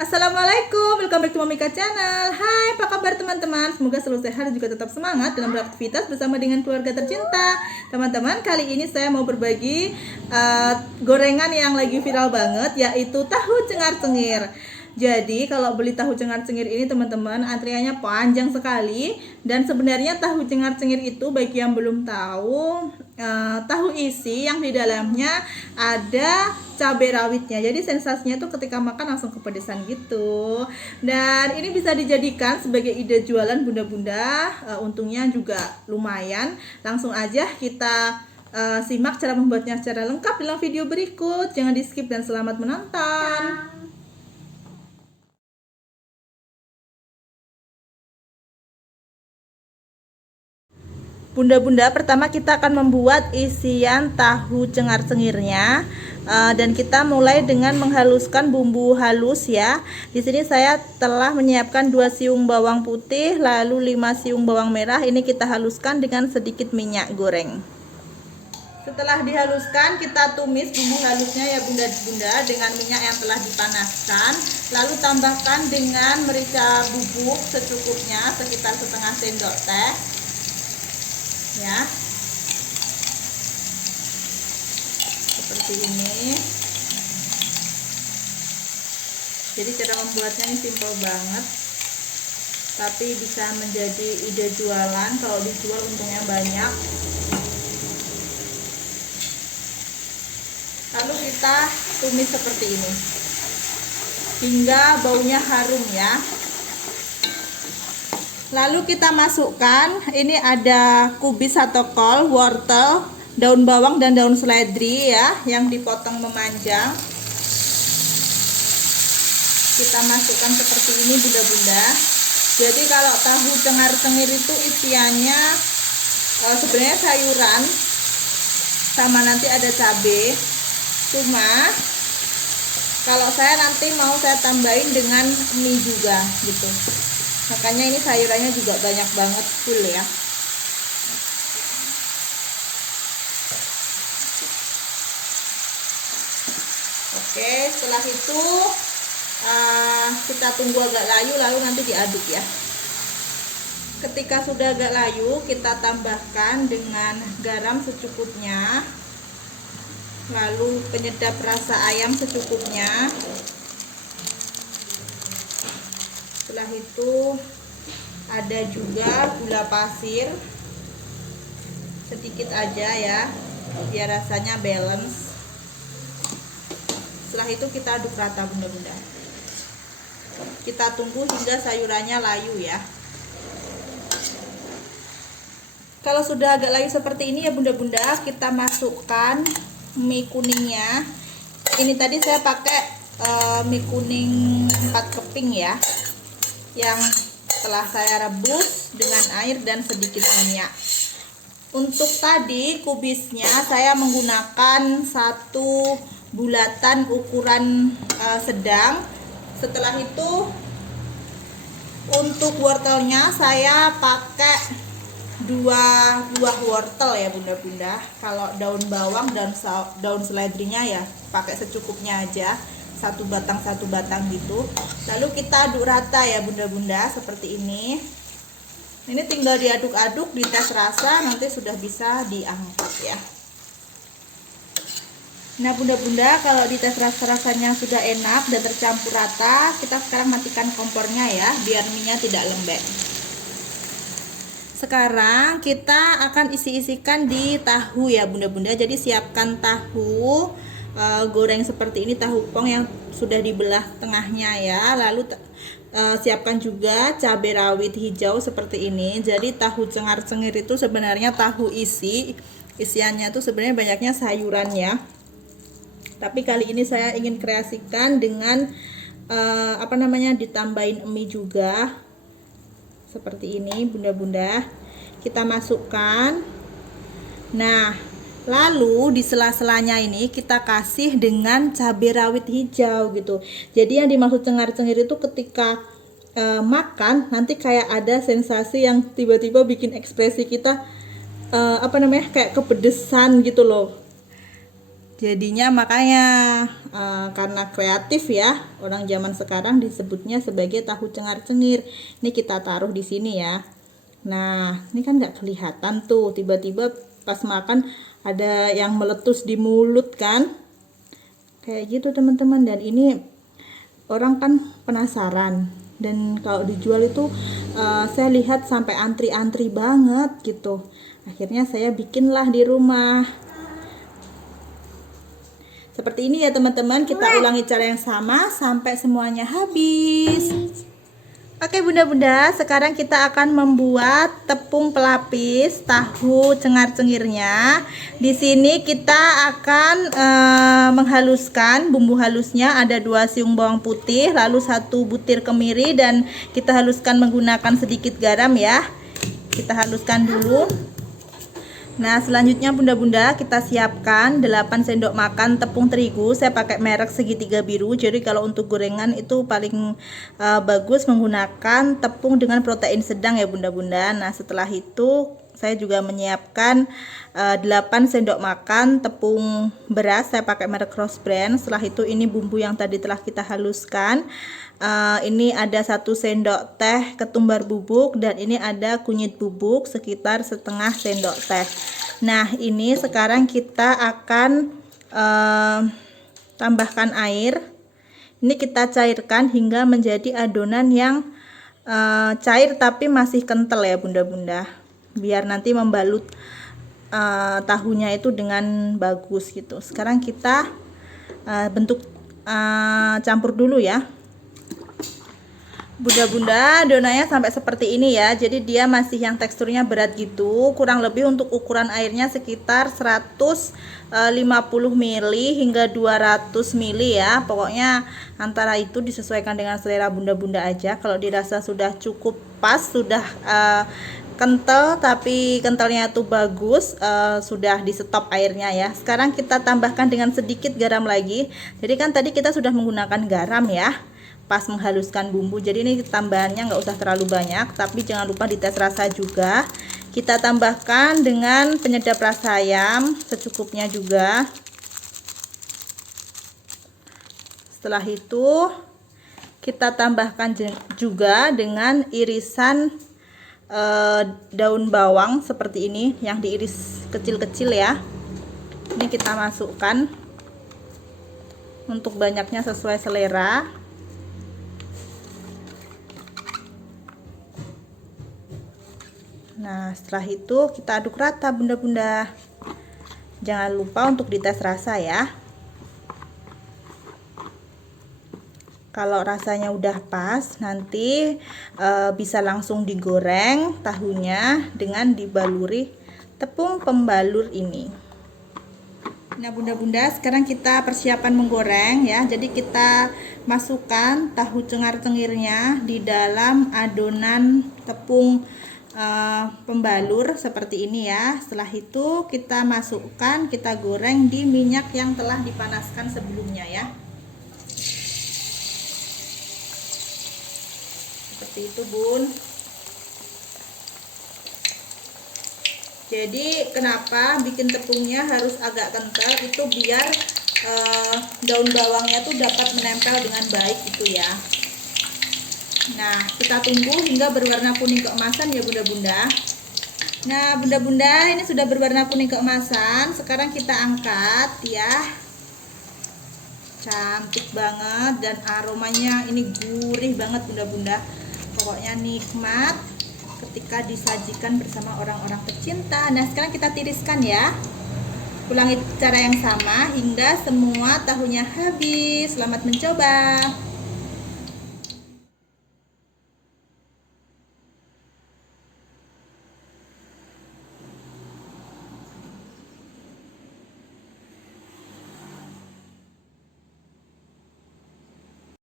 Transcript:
Assalamualaikum, welcome back to Momika Channel. Hai, apa kabar teman-teman? Semoga selalu sehat dan juga tetap semangat dalam beraktivitas bersama dengan keluarga tercinta. Teman-teman, kali ini saya mau berbagi gorengan yang lagi viral banget, yaitu tahu cengar-cengir. Jadi kalau beli tahu cengar-cengir ini teman-teman, antriannya panjang sekali. Dan sebenarnya tahu cengar-cengir itu bagi yang belum tahu, tahu isi yang di dalamnya ada cabai rawitnya. Jadi sensasinya tuh ketika makan langsung kepedesan gitu. Dan ini bisa dijadikan sebagai ide jualan bunda-bunda. Untungnya juga lumayan. Langsung aja kita simak cara membuatnya secara lengkap dalam video berikut. Jangan di skip dan selamat menonton. Bunda-bunda, pertama kita akan membuat isian tahu cengar-cengirnya, dan kita mulai dengan menghaluskan bumbu halus ya. Di sini saya telah menyiapkan 2 siung bawang putih, lalu 5 siung bawang merah. Ini kita haluskan dengan sedikit minyak goreng. Setelah dihaluskan, kita tumis bumbu halusnya ya bunda-bunda dengan minyak yang telah dipanaskan. Lalu tambahkan dengan merica bubuk secukupnya, sekitar setengah sendok teh. Ya, seperti ini. Jadi cara membuatnya ini simple banget, tapi bisa menjadi ide jualan. Kalau dijual untungnya banyak. Lalu kita tumis seperti ini hingga baunya harum ya. Lalu kita masukkan, ini ada kubis atau kol, wortel, daun bawang dan daun seledri ya, yang dipotong memanjang. Kita masukkan seperti ini bunda-bunda. Jadi kalau tahu cengar-cengir itu isiannya sebenarnya sayuran sama nanti ada cabai. Cuma kalau saya nanti mau saya tambahin dengan mie juga gitu. Makanya ini sayurannya juga banyak banget, full ya. Oke, setelah itu kita tunggu agak layu, lalu nanti diaduk ya. Ketika sudah agak layu, kita tambahkan dengan garam secukupnya, lalu penyedap rasa ayam secukupnya. Setelah itu ada juga gula pasir sedikit aja ya, biar rasanya balance. Setelah itu kita aduk rata bunda-bunda. Kita tunggu hingga sayurannya layu ya. Kalau sudah agak layu seperti ini ya bunda-bunda, kita masukkan mie kuningnya. Ini tadi saya pakai mie kuning 4 keping ya, yang telah saya rebus dengan air dan sedikit minyak. Untuk tadi kubisnya saya menggunakan 1 bulatan ukuran sedang. Setelah itu untuk wortelnya saya pakai 2 buah wortel ya bunda-bunda. Kalau daun bawang dan daun seledrinya ya pakai secukupnya aja, 1 batang gitu. Lalu kita aduk rata ya bunda-bunda seperti ini. Ini tinggal diaduk-aduk, dites rasa, nanti sudah bisa diangkat ya. Nah bunda-bunda, kalau dites rasanya sudah enak dan tercampur rata, kita sekarang matikan kompornya ya, biar minyak tidak lembek. Sekarang kita akan isi-isikan di tahu ya bunda-bunda. Jadi siapkan tahu goreng seperti ini, tahu pong yang sudah dibelah tengahnya ya. Lalu siapkan juga cabai rawit hijau seperti ini. Jadi tahu cengar-cengir itu sebenarnya tahu isiannya tuh sebenarnya banyaknya sayuran ya. Tapi kali ini saya ingin kreasikan dengan ditambahin mie juga. Seperti ini bunda-bunda. Kita masukkan. Nah, lalu di sela-selanya ini kita kasih dengan cabai rawit hijau gitu. Jadi yang dimaksud cengar-cengir itu ketika makan nanti kayak ada sensasi yang tiba-tiba bikin ekspresi kita kayak kepedesan gitu loh. Jadinya makanya karena kreatif ya, orang zaman sekarang disebutnya sebagai tahu cengar-cengir. Ini kita taruh di sini ya. Nah, ini kan nggak kelihatan tuh, tiba-tiba pas makan ada yang meletus di mulut kan. Kayak gitu teman-teman, dan ini orang kan penasaran. Dan kalau dijual itu saya lihat sampai antri-antri banget gitu. Akhirnya saya bikinlah di rumah. Seperti ini ya teman-teman, kita ulangi cara yang sama sampai semuanya habis. Oke bunda-bunda, sekarang kita akan membuat tepung pelapis tahu cengar-cengirnya. Di sini kita akan menghaluskan bumbu halusnya, ada 2 siung bawang putih, lalu 1 butir kemiri, dan kita haluskan menggunakan sedikit garam ya. Kita haluskan dulu. Nah, selanjutnya bunda-bunda kita siapkan 8 sendok makan tepung terigu. Saya pakai merek segitiga biru. Jadi kalau untuk gorengan itu paling bagus menggunakan tepung dengan protein sedang ya bunda-bunda. Nah, setelah itu saya juga menyiapkan 8 sendok makan tepung beras. Saya pakai merek Rose Brand. Setelah itu ini bumbu yang tadi telah kita haluskan. Ini ada 1 sendok teh ketumbar bubuk, dan ini ada kunyit bubuk sekitar setengah sendok teh. Nah, ini sekarang kita akan tambahkan air. Ini kita cairkan hingga menjadi adonan yang cair tapi masih kental ya bunda-bunda, biar nanti membalut tahunya itu dengan bagus gitu. Sekarang kita bentuk campur dulu ya bunda-bunda. Adonannya sampai seperti ini ya, jadi dia masih yang teksturnya berat gitu. Kurang lebih untuk ukuran airnya sekitar 150 ml hingga 200 ml ya. Pokoknya antara itu, disesuaikan dengan selera bunda-bunda aja. Kalau dirasa sudah cukup pas, sudah kental tapi kentalnya tuh bagus, sudah di stop airnya ya. Sekarang kita tambahkan dengan sedikit garam lagi. Jadi kan tadi kita sudah menggunakan garam ya pas menghaluskan bumbu, jadi ini tambahannya nggak usah terlalu banyak, tapi jangan lupa dites rasa juga. Kita tambahkan dengan penyedap rasa ayam secukupnya juga. Setelah itu kita tambahkan juga dengan irisan daun bawang seperti ini yang diiris kecil-kecil ya. Ini kita masukkan, untuk banyaknya sesuai selera. Nah, setelah itu kita aduk rata bunda-bunda. Jangan lupa untuk dites rasa ya. Kalau rasanya udah pas, nanti bisa langsung digoreng tahunya dengan dibaluri tepung pembalur ini. Nah bunda-bunda, sekarang kita persiapan menggoreng ya. Jadi kita masukkan tahu cengar-cengirnya di dalam adonan tepung pembalur seperti ini ya. Setelah itu kita masukkan, kita goreng di minyak yang telah dipanaskan sebelumnya ya. Seperti itu bun. Jadi kenapa bikin tepungnya harus agak kental, itu biar daun bawangnya tuh dapat menempel dengan baik gitu ya. Nah, kita tunggu hingga berwarna kuning keemasan ya bunda-bunda. Nah bunda-bunda, ini sudah berwarna kuning keemasan. Sekarang kita angkat ya. Cantik banget dan aromanya ini gurih banget bunda-bunda. Pokoknya nikmat ketika disajikan bersama orang-orang tercinta. Nah sekarang kita tiriskan ya. Ulangi cara yang sama hingga semua tahunya habis. Selamat mencoba.